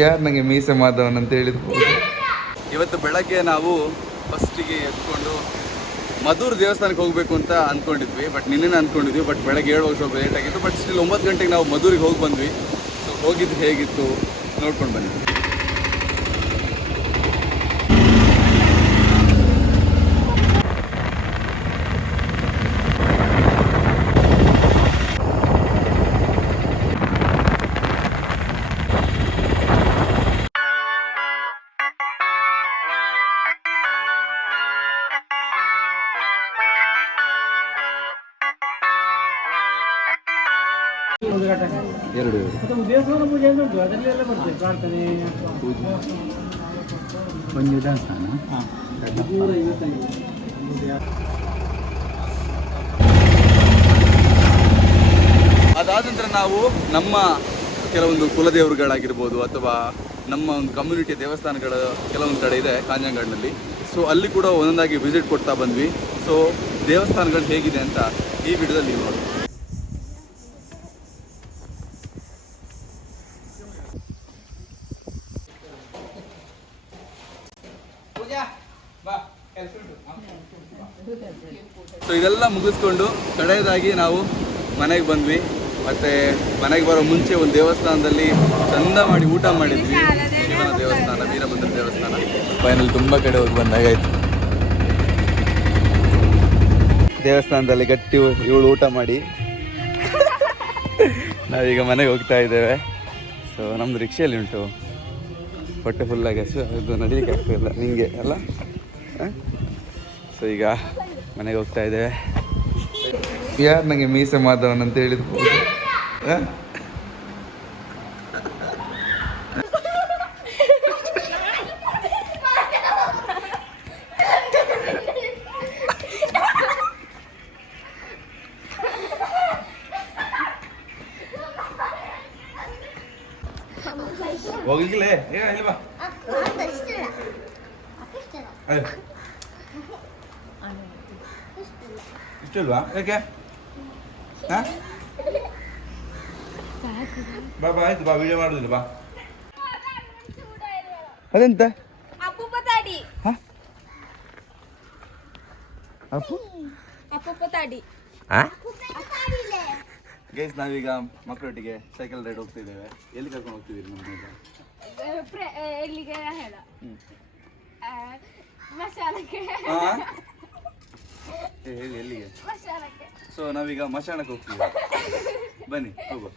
ಯಾರು ನನಗೆ ಮೀಸೆ ಮಾಧವನ್ ಅಂತ ಹೇಳಿದ್ರು. ಇವತ್ತು ಬೆಳಗ್ಗೆ ನಾವು ಫಸ್ಟಿಗೆ ಎತ್ಕೊಂಡು ಮಧುರ್ ದೇವಸ್ಥಾನಕ್ಕೆ ಹೋಗಬೇಕು ಅಂತ ಅಂದ್ಕೊಂಡಿದ್ವಿ. ಬಟ್ ನಿನ್ನೆ ಅಂದ್ಕೊಂಡಿದ್ವಿ, ಬಟ್ ಬೆಳಗ್ಗೆ ಹೇಳುವಾಗ ಸ್ವಲ್ಪ ಲೇಟ್ ಆಗಿತ್ತು. ಬಟ್ ಸ್ಟಿಲ್ 9 ಗಂಟೆಗೆ ನಾವು ಮಧುರಿಗೆ ಹೋಗಿ ಬಂದ್ವಿ. ಸೊ ಹೋಗಿದ್ದು ಹೇಗಿತ್ತು ನೋಡ್ಕೊಂಡು ಬಂದಿದ್ವಿ. ಎರಡು ದೇವಸ್ಥಾನ ಪೂಜೆ ಅಂತ ಉಂಟು, ಅದರಲ್ಲೆಲ್ಲ ಬರ್ತದೆ ಪ್ರಾರ್ಥನೆ ಪೂಜೆ ಒಂದು ದೇವಸ್ಥಾನ. ಅದಾದ ನಂತರ ನಾವು ನಮ್ಮ ಕೆಲವೊಂದು ಕುಲದೇವರುಗಳಾಗಿರ್ಬೋದು ಅಥವಾ ನಮ್ಮ ಒಂದು ಕಮ್ಯುನಿಟಿ ದೇವಸ್ಥಾನಗಳ ಕೆಲವೊಂದು ಕಡೆ ಇದೆ ಕಾಂಜಂಗಾಡ್ನಲ್ಲಿ. ಸೊ ಅಲ್ಲಿ ಕೂಡ ಒಂದೊಂದಾಗಿ ವಿಸಿಟ್ ಕೊಡ್ತಾ ಬಂದ್ವಿ. ಸೊ ದೇವಸ್ಥಾನಗಳು ಹೇಗಿದೆ ಅಂತ ಈ ವಿಡಿಯೋದಲ್ಲಿ ನೀವು ನೋಡಿ. ಸೊ ಇದೆಲ್ಲ ಮುಗಿಸ್ಕೊಂಡು ಕಡೆಯದಾಗಿ ನಾವು ಮನೆಗೆ ಬಂದ್ವಿ. ಮತ್ತು ಮನೆಗೆ ಬರೋ ಮುಂಚೆ ಒಂದು ದೇವಸ್ಥಾನದಲ್ಲಿ ಚಂದ ಮಾಡಿ ಊಟ ಮಾಡಿದ್ವಿ. ಶಿವನ ದೇವಸ್ಥಾನ, ವೀರಭದ್ರ ದೇವಸ್ಥಾನ. ಫೈನಲ್ ತುಂಬ ಕಡೆ ಹೋಗಿ ಬಂದಾಗಾಯ್ತು. ದೇವಸ್ಥಾನದಲ್ಲಿ ಗಟ್ಟಿ ಇವಳು ಊಟ ಮಾಡಿ ನಾವೀಗ ಮನೆಗೆ ಹೋಗ್ತಾ ಇದ್ದೇವೆ. ಸೊ ನಮ್ಮದು ರಿಕ್ಷೆಯಲ್ಲಿ ಉಂಟು, ಹೊಟ್ಟೆ ಫುಲ್ಲಾಗಿ ಇದು ನಡೀಲಿಕ್ಕೆ ಆಗ್ತಿಲ್ಲ ನಿಮಗೆ ಅಲ್ಲ. ಸೊ ಈಗ ಮನೆಗೆ ಹೋಗ್ತಾ ಇದ್ದೇವೆ. ಯಾರು ನನಗೆ ಮೀಸೆ ಮಾಧವನ್ ಅಂತ ಹೇಳಿದ್ರು. ಹೋಗಿಲ್ಲೇ ಇಲ್ವಾ ಇಷ್ಟಲ್ವಾ? ಯಾಕೆ? ಬಾ ಬಾ ಆಯ್ತು, ಬಾ ವಿಡಿಯೋ ಮಾಡೋದಿಲ್ಲ ಬಾ. ಅದೆಂತ ಅಪ್ಪು ಪತಾಡಿ ಗೈಸ್, ನಾವೀಗ ಮಕ್ಕಳೊಟ್ಟಿಗೆ ಸೈಕಲ್ ರೈಡ್ ಹೋಗ್ತಿದ್ದೇವೆ. ಎಲ್ಲಿ ಕರ್ಕೊಂಡು ಹೋಗ್ತಿದ್ದೀರಿ ನಮ್ಮನ್ನ? ಎಲ್ಲಿಗೆ ಹೇಳ ಮಶಾಲಕ್ಕೆ. ಹೇಳಿ ಎಲ್ಲಿಗೆ? ಮಶಾಲಕ್ಕೆ. ಸೊ ನಾವೀಗ ಮಶಾಣಕ್ಕೆ ಹೋಗ್ತೀವಿ. ಬನ್ನಿ ಹೋಗುವ.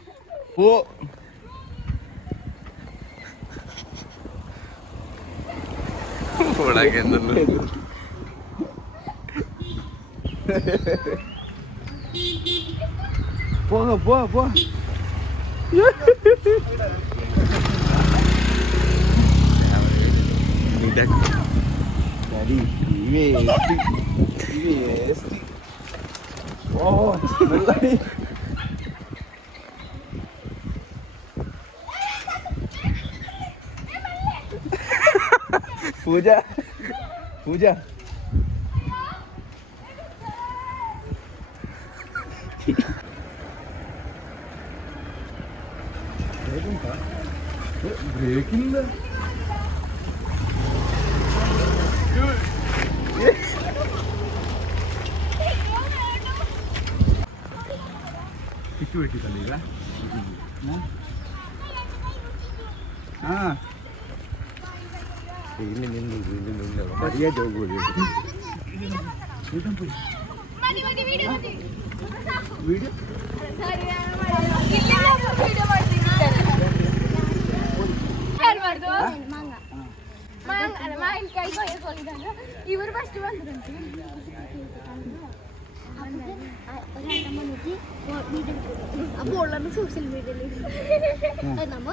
ಒಳಗೆ ಪೋ ಪೂಜಾ ಬ್ರೇಕಿಂದ ಇಟ್ಟು ಬೇಕಿತ್ತಲ್ಲ ಈಗ. ಹಾಂ ಇಲ್ಲಿ ನಿಲ್ಲ ಮರ್ಯಾದೆ ಹೋಗ್ಬೋದು. ವಿಡಿಯೋ ಇವರು ಫಸ್ಟ್ ಬಂದ್ರಂತೆ. അപ്പോൾ സോഷ്യൽ മീഡിയയിൽ നമ്മ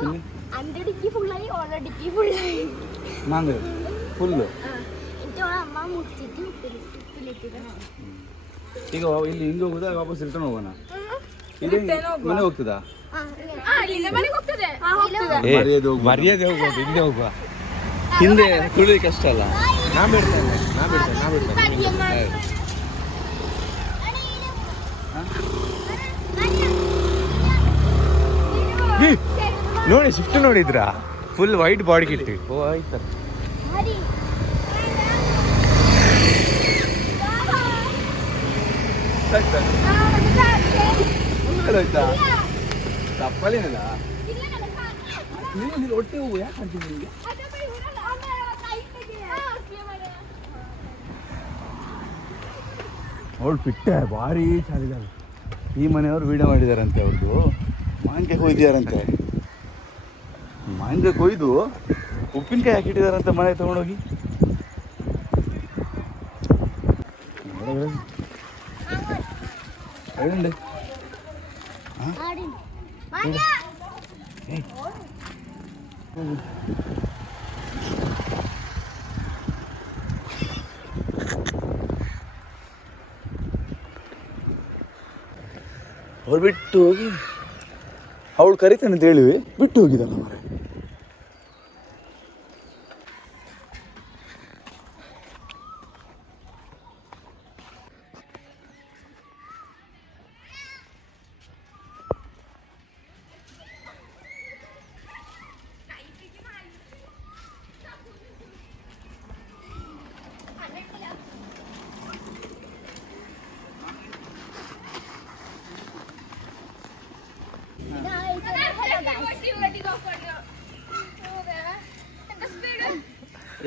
എൻ്റെ ഡിക്കി ഫുള്ളായി ഓളെ ഡിക്കി ഫുള്ളായി ಫುಲ್ಲು. എന്നിട്ട് ഓളെ അമ്മ മുട്ടിട്ട് ഉപ്പിലിട്ടിട്ട് ಈಗ ಇಲ್ಲಿ ಹಿಂಗೆ ಹೋಗುದಾ ವಾಪಸ್ ರಿಟರ್ನ್ ಹೋಗೋಣ? ಇದು ಮನೆ ಹೋಗ್ತದಾ? ಮರ್ಯಾದೆ ಹೋಗ್ಬೋದು. ಹಿಂದೆ ಹೋಗುವ, ಹಿಂದೆ ತುಳಿಲಿಕ್ಕೆ ಕಷ್ಟ ಅಲ್ಲ. ನಾ ಬಿಡ್ತೇನೆ. ನೋಡಿ ಸ್ವಿಫ್ಟ್ ನೋಡಿದ್ರಾ? Full white body kit. ಓ ಆಯ್ತಾ. ಹರಿ ಆಯ್ತಾ ತಪ್ಪಲೇನಿಲ್ಲ. ನೀವು ಒಟ್ಟೆ ಹೋಗು, ಯಾಕೆ ಮಾಡ್ತೀನಿ ನಿಮಗೆ? ಅವಳು ಬಿಟ್ಟೆ ಭಾರಿ ಚೆನ್ನಾಗಿದ್ದಾಳೆ. ಈ ಮನೆಯವರು ವಿಡಿಯೋ ಮಾಡಿದಾರಂತೆ, ಅವ್ರದ್ದು ಮಾವಿನಕಾಯಿ ಕೊಯ್ದಿದಾರಂತೆ. ಮಾವಿನಕಾಯಿ ಕೊಯ್ದು ಉಪ್ಪಿನಕಾಯಿ ಹಾಕಿಟ್ಟಿದಾರಂತೆ ಮನೆ ತೊಗೊಂಡೋಗಿ. ಹೇಳಿ ಅವ್ರು ಬಿಟ್ಟು ಹೋಗಿ, ಅವಳು ಕರಿತಾನೆ ಅಂತ ಹೇಳಿವಿ, ಬಿಟ್ಟು ಹೋಗಿದ್ದಲ್ಲ ಮರೆ.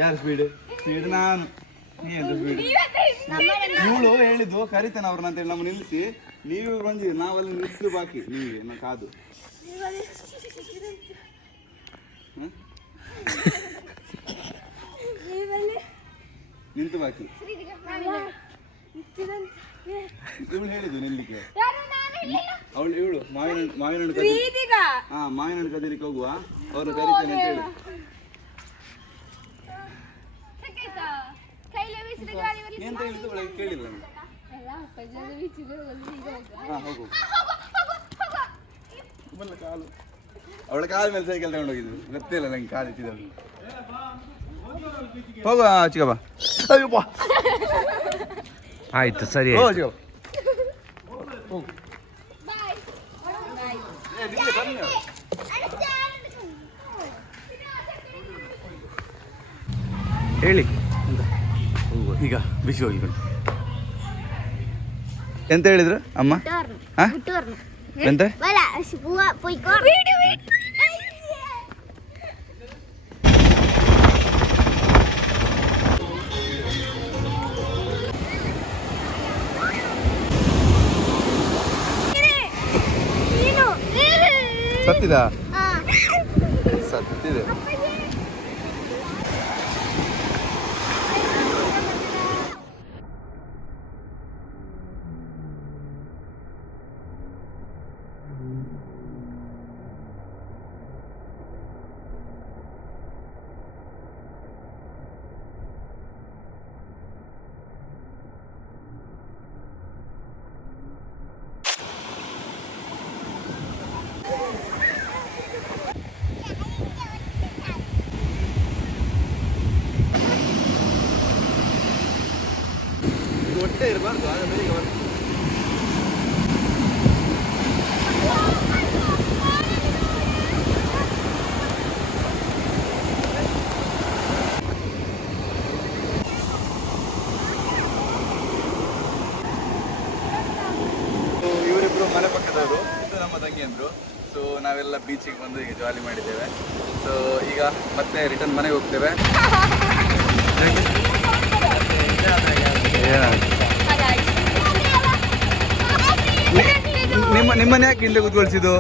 ಯಾರು ಸ್ಪೀಡ್? ಸ್ಪೀಡ್ ನಾನು. ನೀ ಎಂತ ಸ್ಪೀಡ್? ಇವಳು ಹೇಳಿದ್ದು ಕರಿತಾನೆ ಅವ್ರನ್ನ ಅಂತೇಳಿ ನಮ್ಮ ನಿಲ್ಲಿಸಿ, ನೀವು ಬಂದಿದ್ದೀರಿ, ನಾವಲ್ಲಿ ನಿಲ್ಲಿಸಿದ್ರು ಬಾಕಿ ನೀವೇ ನಾ ಕಾದು. ನಿಂತು ಬಾಕಿ. ಇವಳು ಹೇಳಿದ್ದು ನಿಲ್ಲಿಕ್ಕೆ. ಅವಳು ಇವಳು ಮಾವಿನ ಹಣ್ಣು ಕದಿಲಿಕ್ಕೆ ಹೋಗುವ, ಅವ್ರನ್ನ ಕರಿತಾನೆ ಅಂತ ಹೇಳಿ. ಎಂತ ಹೇಳಿದ್ದು ಒಳಗೆ ಕೇಳಿಲ್ಲ. ಹೋಗು. ಕಾಲು ಅವಳ ಕಾಲ ಮೇಲೆ ಸೈಕಲ್ ತಗೊಂಡು ಹೋಗಿದ್ದು ಗೊತ್ತಿಲ್ಲ ನಂಗೆ, ಕಾಲು ಇಟ್ಟಿದ್ದಳು. ಹೋಗುವ ಚಿಕ್ಕಪ್ಪ. ಅಯ್ಯಪ್ಪ ಆಯ್ತು ಸರಿ. ಹೋಗು. ಹೇಳಿ. ಈಗ ಬಿಸಿ ಹೋಗಿಕೊಂಡು ಎಂತ ಹೇಳಿದ್ರು ಅಮ್ಮ? ಎಂತ? ಸತ್ತಿದ? ಸತ್ತಿದೆ. ಹೊಟ್ಟೆ ಇರಬಾರ್ದು, ಆಗ ಬೇಗ ಬರ್ತದೆ. ಇವರಿಬ್ರು ಮನೆ ಪಕ್ಕದವರು, ಇದು ನಮ್ಮ ತಂಗಿ ಅಂದರು. ಸೊ ನಾವೆಲ್ಲ ಬೀಚಿಗೆ ಬಂದು ಈಗ ಜಾಲಿ ಮಾಡಿದ್ದೇವೆ. ಸೊ ಈಗ ಮತ್ತೆ ರಿಟರ್ನ್ ಮನೆಗೆ ಹೋಗ್ತೇವೆ. ನಿಮ್ಮನೆ ಯಾಕೆ ಹಿಂದೆ ಕೂತ್ಕೊಳ್ಸಿದ್ದು?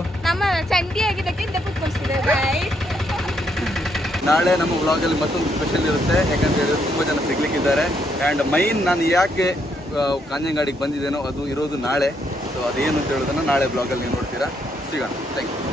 ನಾಳೆ ನಮ್ಮ ವ್ಲಾಗಲ್ಲಿ ಮತ್ತೊಂದು ಸ್ಪೆಷಲ್ ಇರುತ್ತೆ. ಯಾಕಂತ ಹೇಳಿದ್ರೆ ತುಂಬ ಜನ ಸಿಗ್ಲಿಕ್ಕಿದ್ದಾರೆ. ಆ್ಯಂಡ್ ಮೈನ್ ನಾನು ಯಾಕೆ ಕಾಂಜಂಗಾಡಿಗೆ ಬಂದಿದ್ದೇನೋ ಅದು ಇರೋದು ನಾಳೆ. ಸೊ ಅದೇನು ಅಂತ ಹೇಳೋದನ್ನು ನಾಳೆ ಬ್ಲಾಗಲ್ಲಿ ನೀವು ನೋಡ್ತೀರಾ. ಸಿಗೋಣ. Thank you.